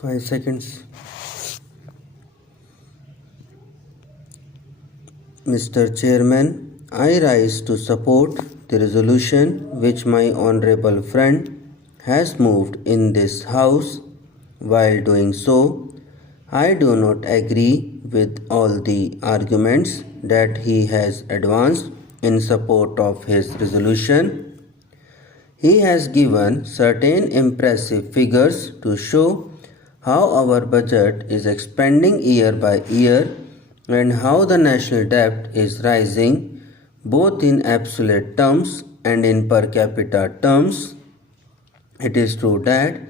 5 seconds. Mr. Chairman, I rise to support the resolution which my honorable friend has moved in this House. While doing so, I do not agree with all the arguments that he has advanced in support of his resolution. He has given certain impressive figures to show how our budget is expanding year by year and how the national debt is rising both in absolute terms and in per capita terms. It is true that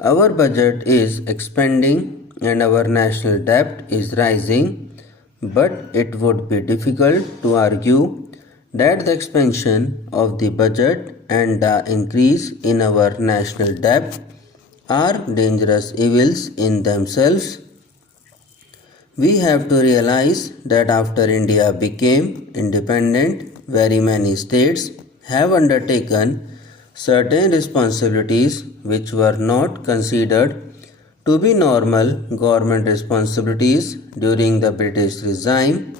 our budget is expanding and our national debt is rising, but it would be difficult to argue that the expansion of the budget and the increase in our national debt are dangerous evils in themselves. We have to realize that after India became independent, very many states have undertaken certain responsibilities which were not considered to be normal government responsibilities during the British regime.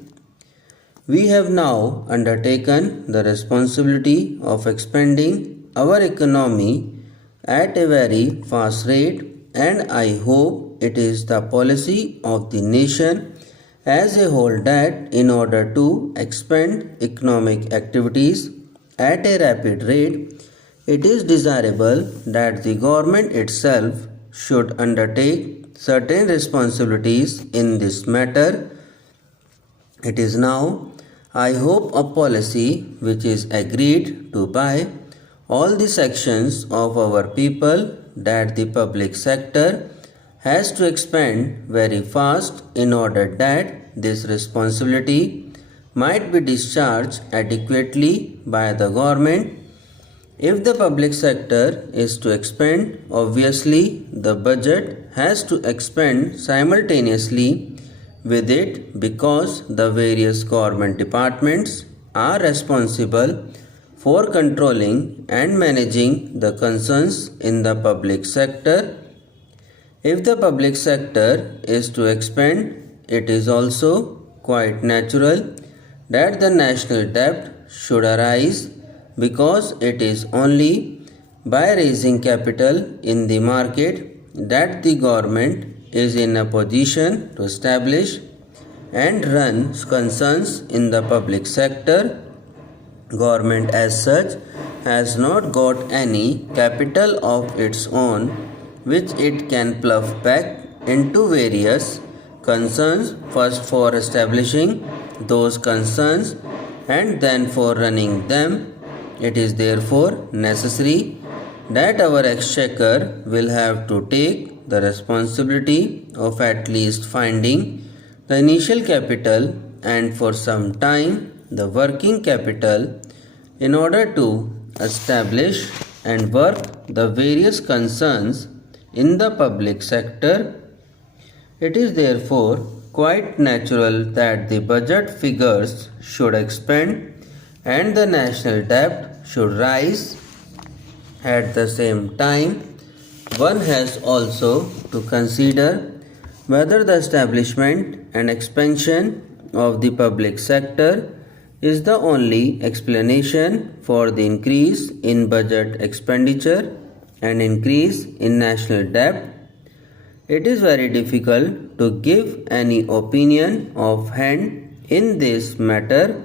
We have now undertaken the responsibility of expanding our economy at a very fast rate, and I hope it is the policy of the nation as a whole that in order to expand economic activities at a rapid rate, it is desirable that the government itself should undertake certain responsibilities in this matter. It is now, I hope, a policy which is agreed to by all the sections of our people that the public sector has to expand very fast in order that this responsibility might be discharged adequately by the government. If the public sector is to expand, obviously the budget has to expand simultaneously with it because the various government departments are responsible for controlling and managing the concerns in the public sector. If the public sector is to expand, it is also quite natural that the national debt should arise because it is only by raising capital in the market that the government is in a position to establish and run concerns in the public sector. Government as such has not got any capital of its own which it can plough back into various concerns, first for establishing those concerns and then for running them. It is therefore necessary that our exchequer will have to take the responsibility of at least finding the initial capital and for some time the working capital in order to establish and work the various concerns in the public sector. It is therefore quite natural that the budget figures should expand and the national debt should rise. At the same time, one has also to consider whether the establishment and expansion of the public sector is the only explanation for the increase in budget expenditure and increase in national debt. It is very difficult to give any opinion offhand in this matter,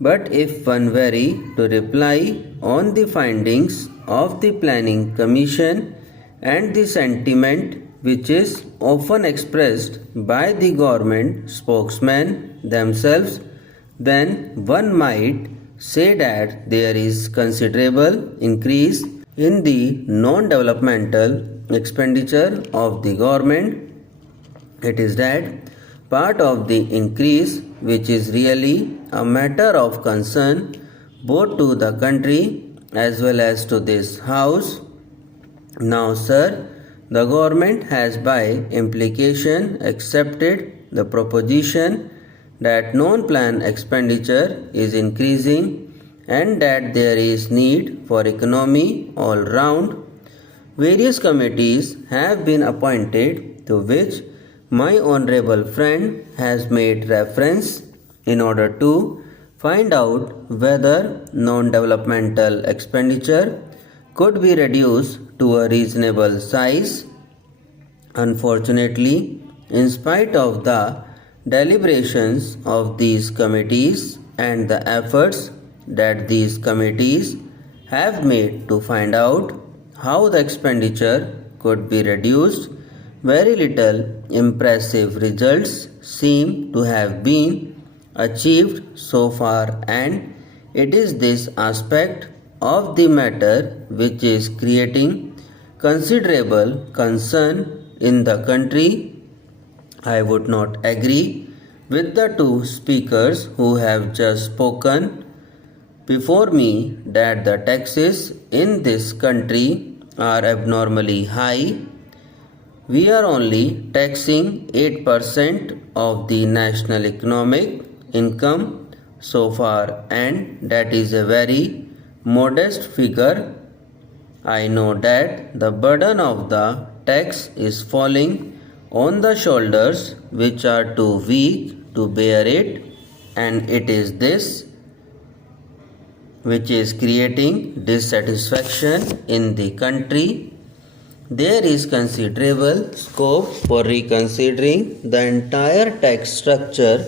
but if one were to reply on the findings of the Planning Commission and the sentiment which is often expressed by the government spokesmen themselves, then one might say that there is considerable increase in the non-developmental expenditure of the government. It is that part of the increase which is really a matter of concern both to the country as well as to this House. Now, sir, the government has by implication accepted the proposition that non-plan expenditure is increasing and that there is need for economy all round. Various committees have been appointed to which my honorable friend has made reference in order to find out whether non-developmental expenditure could be reduced to a reasonable size. Unfortunately, in spite of the deliberations of these committees and the efforts that these committees have made to find out how the expenditure could be reduced, very little impressive results seem to have been achieved so far, and it is this aspect of the matter which is creating considerable concern in the country. I would not agree with the two speakers who have just spoken before me that the taxes in this country are abnormally high. We are only taxing 8% of the national economic income so far, and that is a very modest figure. I know that the burden of the tax is falling on the shoulders which are too weak to bear it, and it is this which is creating dissatisfaction in the country. There is considerable scope for reconsidering the entire tax structure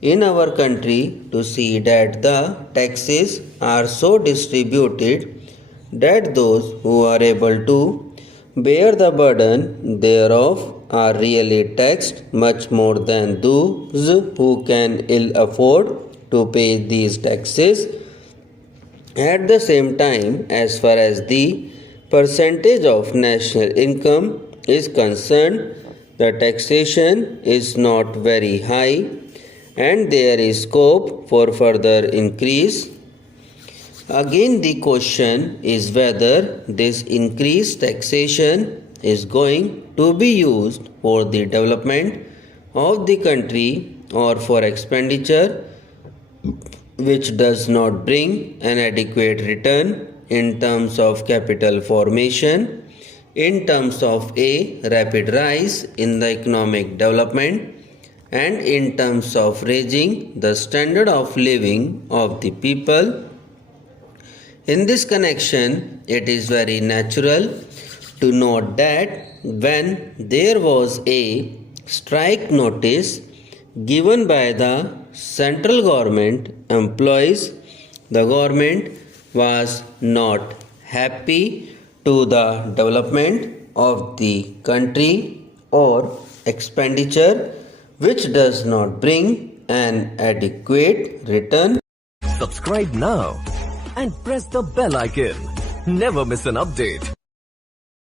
in our country to see that the taxes are so distributed that those who are able to bear the burden thereof are really taxed much more than those who can ill afford to pay these taxes. At the same time, as far as the percentage of national income is concerned, the taxation is not very high and there is scope for further increase. Again, the question is whether this increased taxation is going to be used for the development of the country or for expenditure which does not bring an adequate return in terms of capital formation, in terms of a rapid rise in the economic development, and in terms of raising the standard of living of the people. In this connection, it is very natural to note that when there was a strike notice given by the central government employees, the government was not happy to the development of the country or expenditure which does not bring an adequate return. Subscribe now and press the bell icon. Never miss an update.